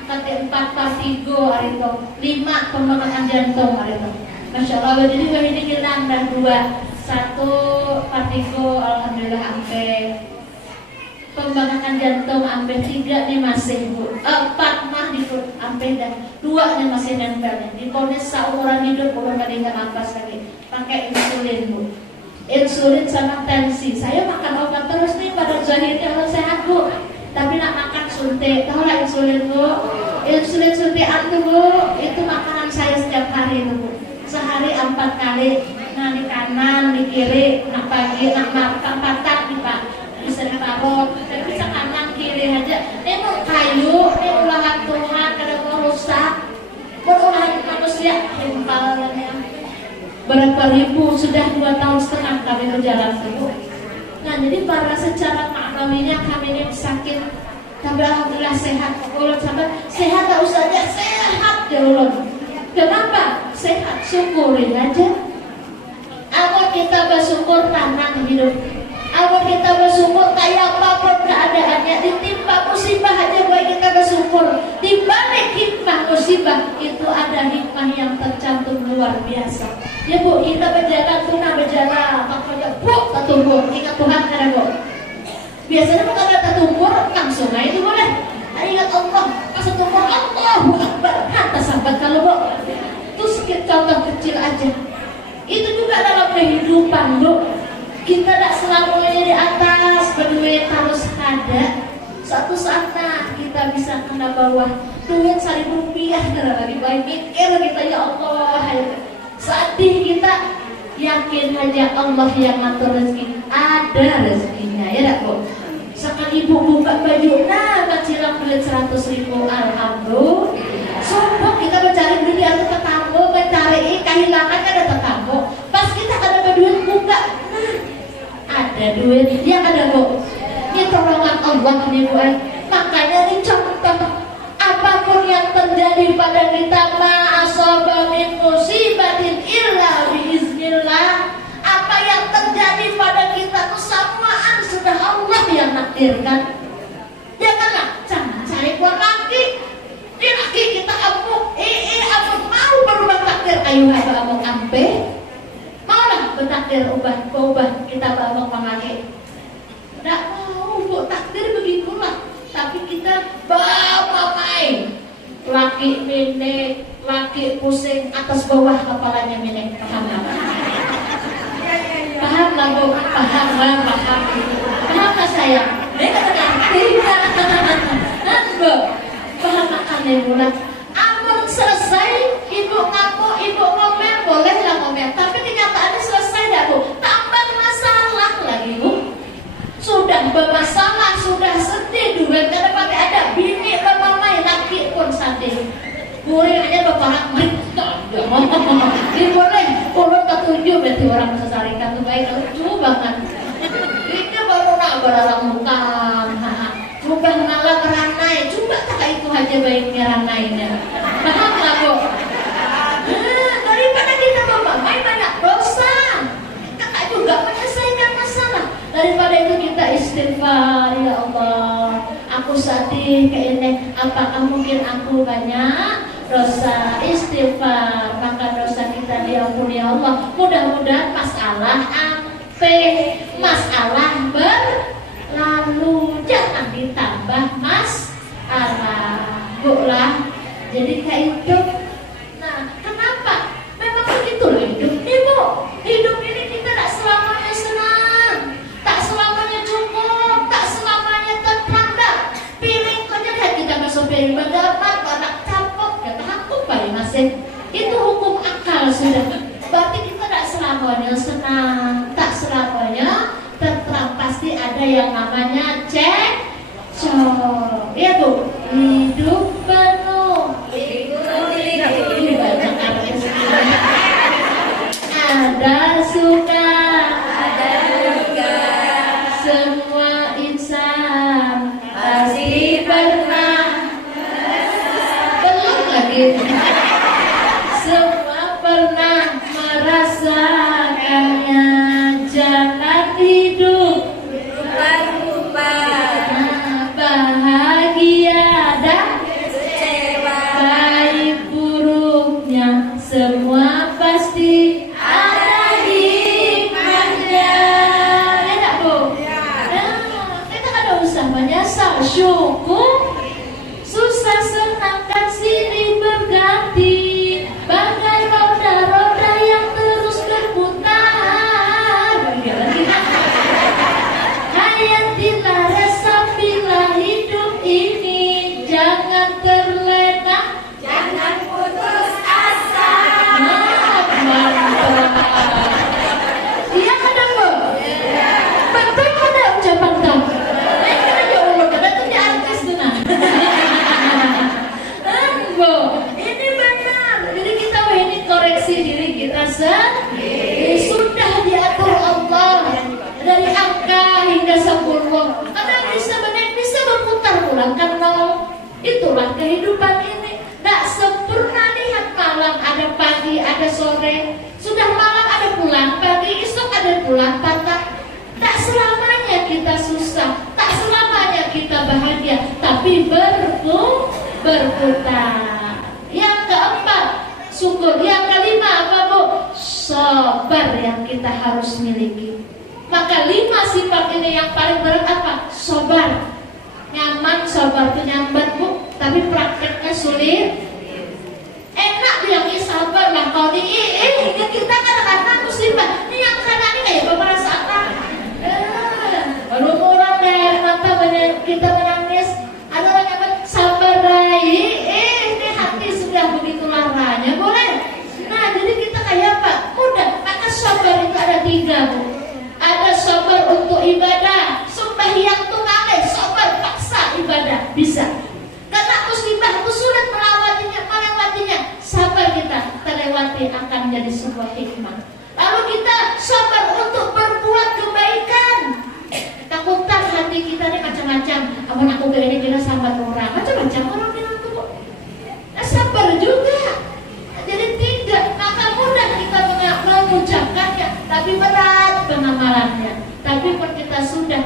keempat vertigo hari itu 5 pembengkakan jantung hari itu Masya Allah jadi kami ini hilang dan 2 1 vertigo alhamdulillah sampai pembengkakan jantung ampe 3 nih masih Bu, 4 mah di ampe dan 2 nih masih nempel. Diponis seumuran hidup belum ada yang nafas lagi. Pakai insulin Bu, insulin sama tensi. Saya makan obat terus nih pada zahirnya harus sehat Bu, tapi nak makan suntik. Tahu lah insulin Bu, insulin suntikan tuh Bu, itu makanan saya setiap hari tuh Bu. Sehari 4 kali. Nah di kanan, di kiri, nak pagi, nak makan patah nih Pak. Bisa ditaruh, saya bisa kanan kiri aja. Ini mau kayu, ini olahan Tuhan, kadang mau rusak. Olahan manusia timpalnya. Berapa ribu, sudah 2,5 tahun kami berjalan Bu. Nah jadi para secara maknawinya kami ini sakit, tapi alhamdulillah sehat. Ulun sahabat sehat tak usah aja, sehat ya ulun. Kenapa? Sehat, syukurin aja. Agar kita bersyukur tanah hidup, agar kita bersyukur kayak apapun keadaannya. Ditimpa musibah aja baik kita bersyukur. Di balik hikmah musibah itu ada hikmah yang tercantum luar biasa. Ya Bu, kita berjalan tunah berjalan, makanya Bu tertumbur. Ingat Tuhan ada Bu. Biasanya kalau ada tertumbur langsung aja itu boleh. Ingat Allah, pas tertumbur Allahu Akbar. Kata sahabat kalau Bu, terus contoh kecil aja. Itu juga dalam kehidupan Bu. Kita tidak selamanya di atas berduit harus ada. Suatu saat kita bisa kena bawah. Duit 1.000 rupiah lagi baik mikir kita ya Allah. Sedih kita, yakin aja Allah yang ngatur rezeki. Ada rezekinya ya tak Bu. Sekali ibu buka baju, kecilang duit 100.000, alhamdulillah. Sobat kita mencari duit atau tetangga, mencari kehilangan ada tetangga. Pas kita ada duit buka, ada duit yang ada Bu. Ini pertolongan Allah nih Bu. Makanya ini contoh apapun yang terjadi pada kita, ma'asaba min musibatin illa biiznillah. Apa yang terjadi pada kita itu samaan sudah Allah yang nakdirkan. Janganlah cari buat laki. Di laki kita amuk, amuk mau berubah takdir ayu haba amuk ampe. Maulah bertakdir ubah kita amuk pangake. Tidak mau Bu, takdir begitulah. Tapi kita bawa main. Laki minik, laki pusing atas bawah kepalanya minik. Paham nggak? Paham lah Bu, paham nggak saya? Ini tidak. Bu, paham makannya bulan. Amun selesai, ibu ngaku, ibu ngomel, bolehlah ngomel. Tapi kenyataannya selesai dah Bu. Tambah masalah lagi Bu. Sudah bermasalah, sudah sedih duit. Karena pakai ada bini bermamai, laki pun sedih. Boleh aja bapak mereka. Ini boleh. Ulun ketujuh berarti orang sesarikan itu baik, lucu banget. Ini baru nak beralamukan. Rubah malah meranai. Coba tak itu aja baiknya ranainya. Paham nggak Bu? Daripada kita memamai banyak dosa, kakak juga menyelesaikan masalah. Daripada itu kita istighfar, ya Allah. Aku sedih kayak ini. Apakah mungkin aku banyak dosa? Istighfar, maka dosa kita diampuni Allah. Mudah-mudahan masalah masalah berlalu, jangan ditambah masalah Bu lah. Jadi kayak hidup. Nah, kenapa? Memang begitu hidup nih Bu. Hidup ini kita tak selamanya senang, tak selamanya cukup, tak selamanya tenang. Piring aja kayak kita masuk piring berdapat, anak capok, kata aku paling masih. Itu hukum akal sudah. Berarti kita tak selamanya senang, tak selamanya tentram. Pasti ada yang namanya cekcok. Iya Bu. Hidup penuh. Ini banyak artis. Ada suka, ada duka. Semua insan pasti pernah. Belum lagi. Semua pernah merasakannya. Jangan hidup bahagia dan kecewa, baik buruknya semua pasti ada hikmahnya. Ya Bu? Kita kan ada usaha mendeteksi diri kita sendiri. Sudah diatur Allah dari angka hingga 10. Karena bisa menit bisa berputar ulang kan nol. Itulah kehidupan ini. Tak sempurna, lihat malam ada pagi, ada sore. Sudah malam ada pulang pagi, esok ada pulang petang. Tak selamanya kita susah, tak selamanya kita bahagia, tapi berputar. Yang keempat, syukur. Yang kelima apa Bu? Sabar yang kita harus miliki. Maka 5 sifat ini yang paling berat apa? Sabar. Nyaman, sabar itu nyambat Bu, tapi prakteknya sulit. Enak bilangnya sabar lah, kalau kita kadang-kadang musibah. Ini yang kanan ini kayak pemerasan. Baru orang dari mata banyak kita menangis. Ada orang yang sabar Rai. Ini hati sudah begitu laranya, boleh. Nah, jadi kita kayak apa? Mudah. Maka sabar itu ada 3 Bu. Ada sabar untuk ibadah. Sembahyang tuh ngaleh, sabar paksa ibadah bisa. Karena musibah itu sulit melewatinya. Sabar kita terlewati akan menjadi sebuah hikmah. Lalu kita sabar untuk berbuat kebaikan. Takutan hati kita ini macam-macam. Amun aku ini kira sabar orang, macam-macam orang bilang tuh. Nah, sabar juga. Jadi tidak, maka mudah kita mengucapkannya, tapi berat pengamalannya. Tapi kalau kita sudah,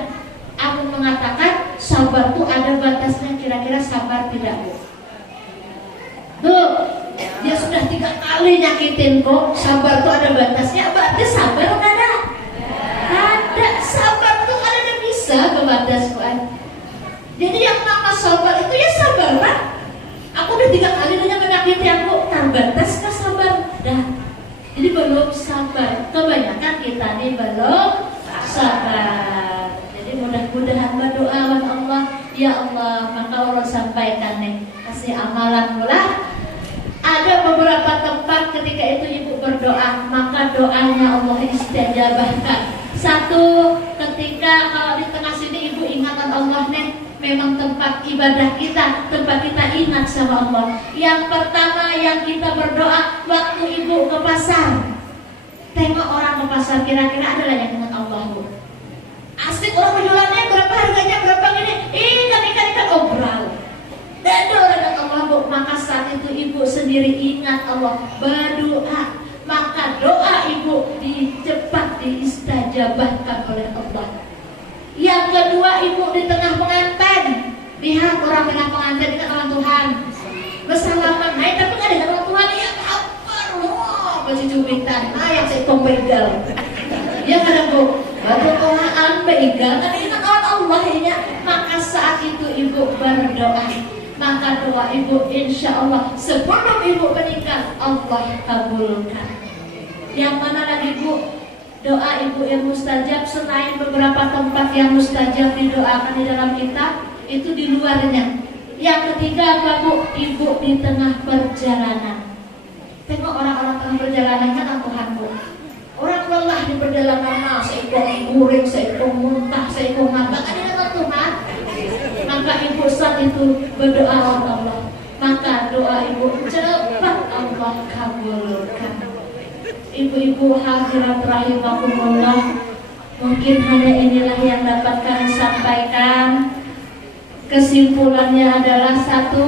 aku mengatakan sabar itu ada batasnya. Kira-kira sabar tidak Bu? Tuh, dia sudah 3 kali nyakitin kok. Sabar itu ada batasnya. Berarti sabar enggak ada? Ada. Sabar itu ada yang bisa ke batas Tuhan. Jadi yang nama sabar itu ya sabar lah. Aku udah 3 kali dia menyakiti aku, terbatas ke sabar. Dah. Jadi belum sabar. Kebanyakan kita ini belum sabar. Jadi mudah-mudahan berdoa kepada Allah, ya Allah, maka Allah sampaikan nih, kasih amalan mula. Ada beberapa tempat ketika itu ibu berdoa, maka doanya Allah istajabahkan. Satu, ketika kalau di tengah sini ibu ingatan Allah nih, memang tempat ibadah kita, tempat kita ingat sama Allah. Yang pertama yang kita berdoa waktu ibu ke pasar, tengok orang ke pasar, kira-kira ada yang ingat Allah Bu? Asik orang penjualannya, berapa harganya, berapa gini, ikan obral. Dan orang Allah Bu, maka saat itu ibu sendiri ingat Allah, berdoa, maka doa ibu cepat diistajabahkan oleh Allah. Yang kedua, ibu di tengah pengantin, lihat orang tengah pengantin itu orang Tuhan, bersalaman, naik tapi nggak ada orang Tuhan, ya kabar, wah, baju cubitan, yang saya pegal, ya kadang Bu, batu Tuhan pegal, kan ingat Allah ya. Maka saat itu ibu berdoa. Maka doa ibu insya Allah sebelum ibu menikah Allah kabulkan. Yang mana lagi Bu? Doa ibu yang mustajab, selain beberapa tempat yang mustajab didoakan di dalam kitab, itu di luarnya. Yang ketiga apa Bu? Ibu di tengah perjalanan. Tengok orang-orang tengah perjalanan kan Tuhan Bu. Orang lelah di perjalanan, seekor guring, seekor muntah, seekor ngambak, ada dengan Tuhan. Maka ibu saat itu berdoa kepada Allah. Maka doa ibu cepat Allah kabulkan. Ibu-ibu hadirat rahimakumullah, mungkin hanya inilah yang dapat kami sampaikan. Kesimpulannya adalah satu,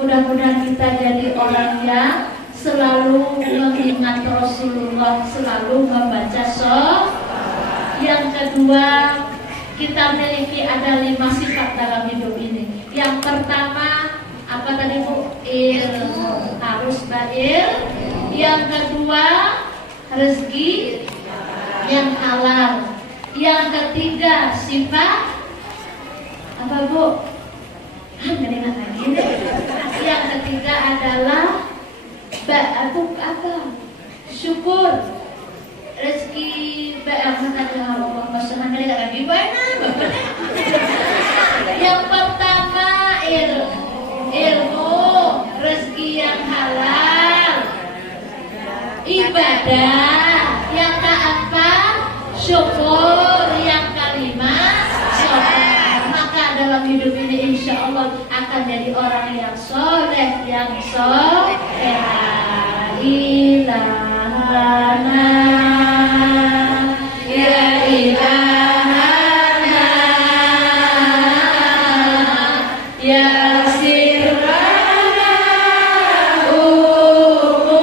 mudah-mudahan kita jadi orang yang selalu mengingat Rasulullah, selalu membaca sholawat. Yang kedua, kita memiliki ada 5 sifat dalam hidup ini. Yang pertama, apa tadi Bu? Ilmu, harus berilmu. Yang kedua, rezeki yang halal. Yang ketiga, sifat apa Bu? Nggak ingat lagi deh. Yang ketiga adalah apa? Syukur. Rezeki yang pertama ilmu, rezeki yang halal, ibadah. Yang keempat syukur. Yang kelima sabar. Maka dalam hidup ini insya Allah akan jadi orang yang soleh, yang soleh. ilahana, ya ilahana, ya sirrana umurana,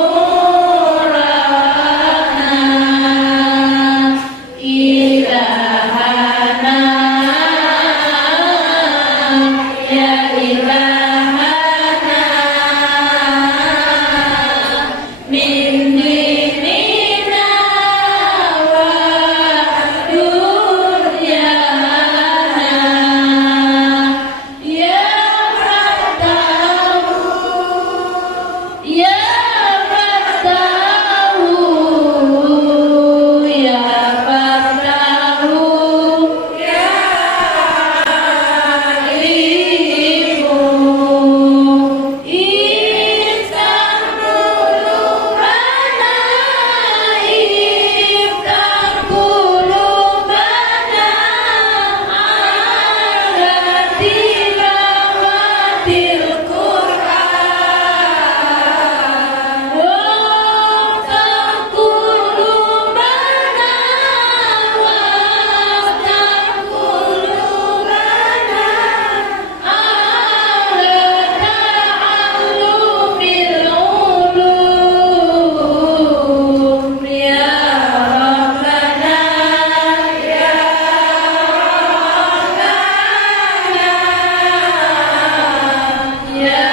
ilahana, ya ilahana, min dinina wa dunyana, ya Fatahu, ya Fatahu, ya Fatahu, ya Alimu, iftar qulubana, iftar qulubana ala tilawatil Qur'an, waftar qulubana, waftar qulubana ala ta'allumil ulum, ya Rabbana, ya Rabbana, ya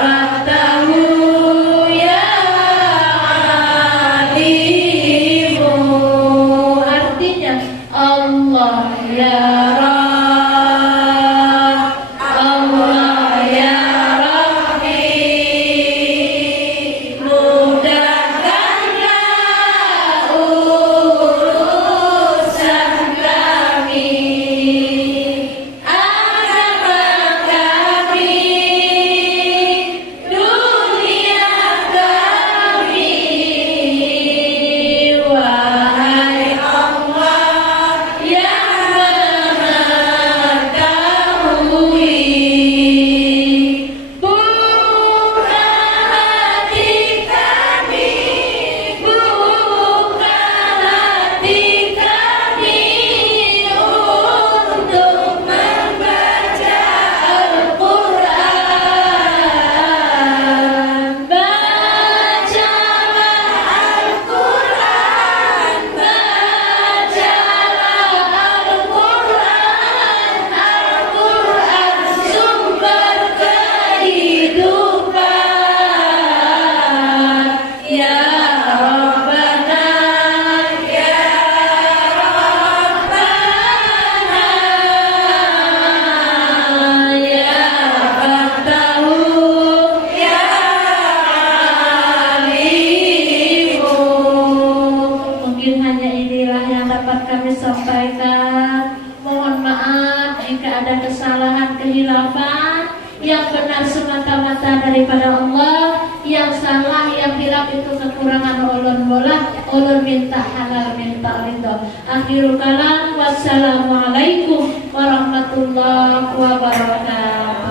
Fatahu, ya Alimu. Artinya Allah ya Rabb, Allah ya Rabbi, mudahkanlah urusan kami, agama kami, dunia kami, wahai Allah yang mengetahui. Buka hati kami, buka hati kami untuk membaca Al-Quran. Bacalah Al-Quran, bacalah Al-Quran, Al-Quran sumber kehidupan, ya Rabbana, ya Rabbana, ya Fatahu, ya Alimu. Mungkin hanya inilah yang dapat kami sampaikan. Mohon maaf jika ada kesalahan kehilafan. Yang benar semata-mata daripada Allah, yang salah yang hilang itu kekurangan ulun bola. Ulun minta halal, minta ridho. Akhirul kalam, wassalamualaikum warahmatullahi wabarakatuh.